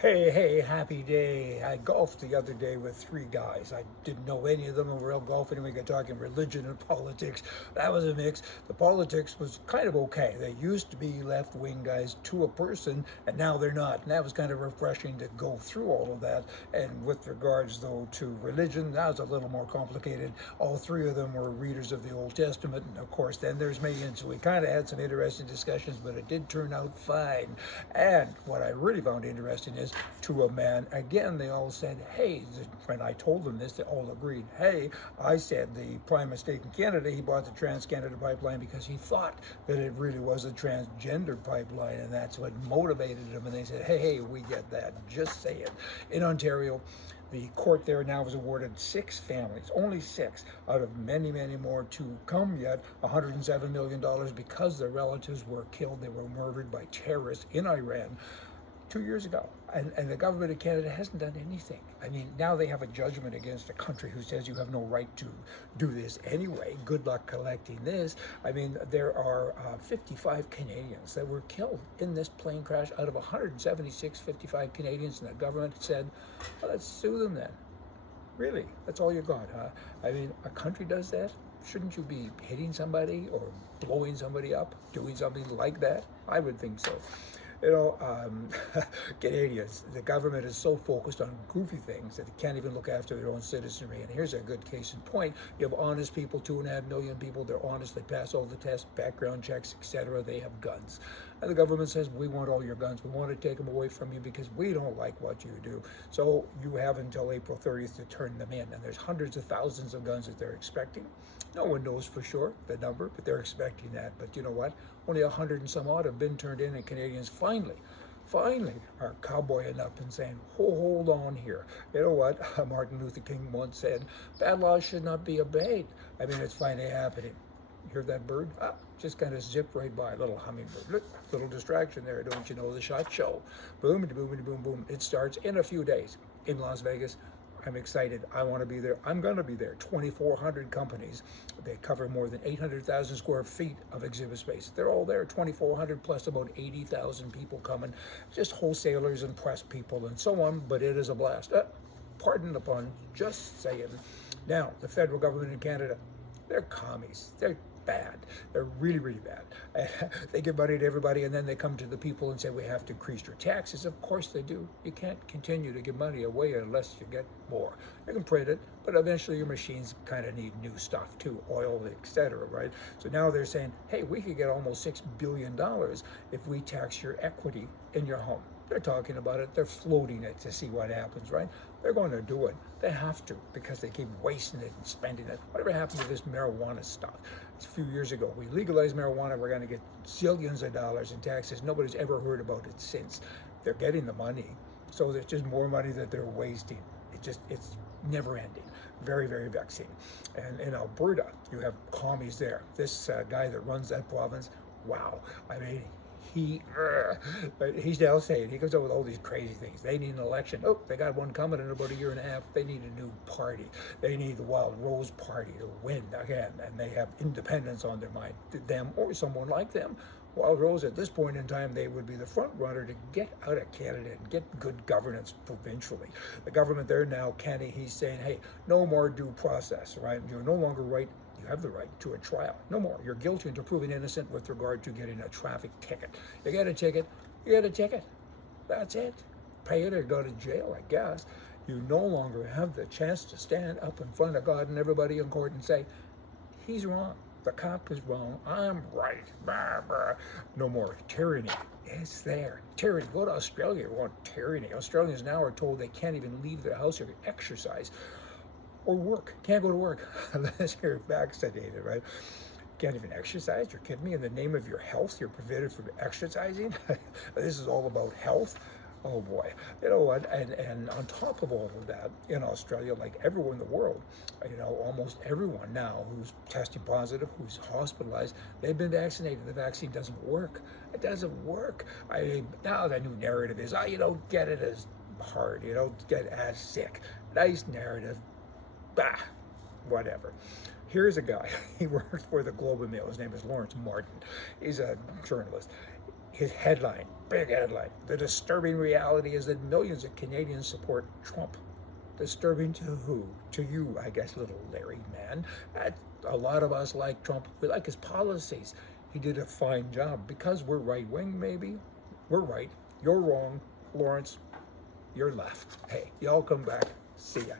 Hey, happy day. I golfed the other day with three guys. I didn't know any of them were real golfing, and we got talking religion and politics. That was a mix. The politics was kind of okay. They used to be left wing guys to a person, and now they're not. And that was kind of refreshing to go through all of that. And with regards, though, to religion, that was a little more complicated. All three of them were readers of the Old Testament, and of course, then there's me. And so we kind of had some interesting discussions, but it did turn out fine. And what I really found interesting is to a man, again, they all said, hey, when I told them this, they all agreed. Hey, I said the prime mistake in Canada, he bought the Trans-Canada Pipeline because he thought that it really was a transgender pipeline, and that's what motivated him. And they said, hey, we get that, just say it. In Ontario, the court there now has awarded 6 families, only 6, out of many, many more to come yet, $107 million because their relatives were killed. They were murdered by terrorists in Iran 2 years ago. And the government of Canada hasn't done anything. I mean, now they have a judgment against a country who says you have no right to do this anyway. Good luck collecting this. I mean, there are 55 Canadians that were killed in this plane crash out of 176, 55 Canadians, and the government said, well, let's sue them then. Really? That's all you got, huh? I mean, a country does that? Shouldn't you be hitting somebody or blowing somebody up, doing something like that? I would think so. You know, Canadians, the government is so focused on goofy things that they can't even look after their own citizenry. And here's a good case in point. You have honest people, 2.5 million people, they're honest, they pass all the tests, background checks, etc. They have guns. And the government says, we want all your guns. We want to take them away from you because we don't like what you do. So you have until April 30th to turn them in. And there's hundreds of thousands of guns that they're expecting. No one knows for sure the number, but they're expecting that. But you know what? Only 100 and some odd have been turned in, and Canadians finally are cowboying up and saying, hold on here. You know what? Martin Luther King once said, bad laws should not be obeyed. I mean, it's finally happening. You hear that bird? Just kind of zip right by, little hummingbird. Look, little distraction there, don't you know, the SHOT Show. Boom, boom, boom, boom. It starts in a few days in Las Vegas. I'm excited. I want to be there. I'm going to be there. 2,400 companies. They cover more than 800,000 square feet of exhibit space. They're all there. 2,400 plus about 80,000 people coming. Just wholesalers and press people and so on. But it is a blast. Pardon the pun. Just saying. Now, the federal government in Canada, they're commies. They're bad. They're really, really bad. They give money to everybody, and then they come to the people and say, we have to increase your taxes. Of course they do. You can't continue to give money away unless you get more. You can print it, but eventually your machines kind of need new stuff too, oil, etc., right? So now they're saying, hey, we could get almost $6 billion if we tax your equity in your home. They're talking about it. They're floating it to see what happens, right? They're going to do it. They have to because they keep wasting it and spending it. Whatever happened to this marijuana stuff? It's a few years ago. We legalized marijuana. We're going to get zillions of dollars in taxes. Nobody's ever heard about it since. They're getting the money. So there's just more money that they're wasting. It's never ending. Very, very vexing. And in Alberta, you have commies there. This guy that runs that province, wow. I mean, he's now saying, he comes up with all these crazy things. They need an election. Oh, they got one coming in about a year and a half. They need a new party. They need the Wild Rose Party to win again. And they have independence on their mind. Them or someone like them. Wild Rose, at this point in time, they would be the front runner to get out of Canada and get good governance provincially. The government there now, Kenny, he's saying, hey, no more due process, right? You're no longer right. You have the right to a trial. No more. You're guilty until proven innocent with regard to getting a traffic ticket. You get a ticket, you get a ticket. That's it. Pay it or go to jail, I guess. You no longer have the chance to stand up in front of God and everybody in court and say, he's wrong. The cop is wrong. I'm right. Bah, bah. No more tyranny. It's there. Tyranny. Go to Australia. You want tyranny. Australians now are told they can't even leave their house or exercise or work. Can't go to work unless you're vaccinated, right? Can't even exercise. You're kidding me? In the name of your health, you're prevented from exercising. This is all about health. Oh boy, you know what? And on top of all of that, in Australia, like everywhere in the world, you know, almost everyone now who's testing positive, who's hospitalized, they've been vaccinated. The vaccine doesn't work. It doesn't work. Now the new narrative is, you don't get it as hard. You don't get as sick. Nice narrative. Bah, whatever. Here's a guy. He works for the Globe and Mail. His name is Lawrence Martin. He's a journalist. His headline, big headline, the disturbing reality is that millions of Canadians support Trump. Disturbing to who? To you, I guess, little Larry man. A lot of us like Trump. We like his policies. He did a fine job. Because we're right-wing, maybe? We're right. You're wrong. Lawrence, you're left. Hey, y'all come back. See ya.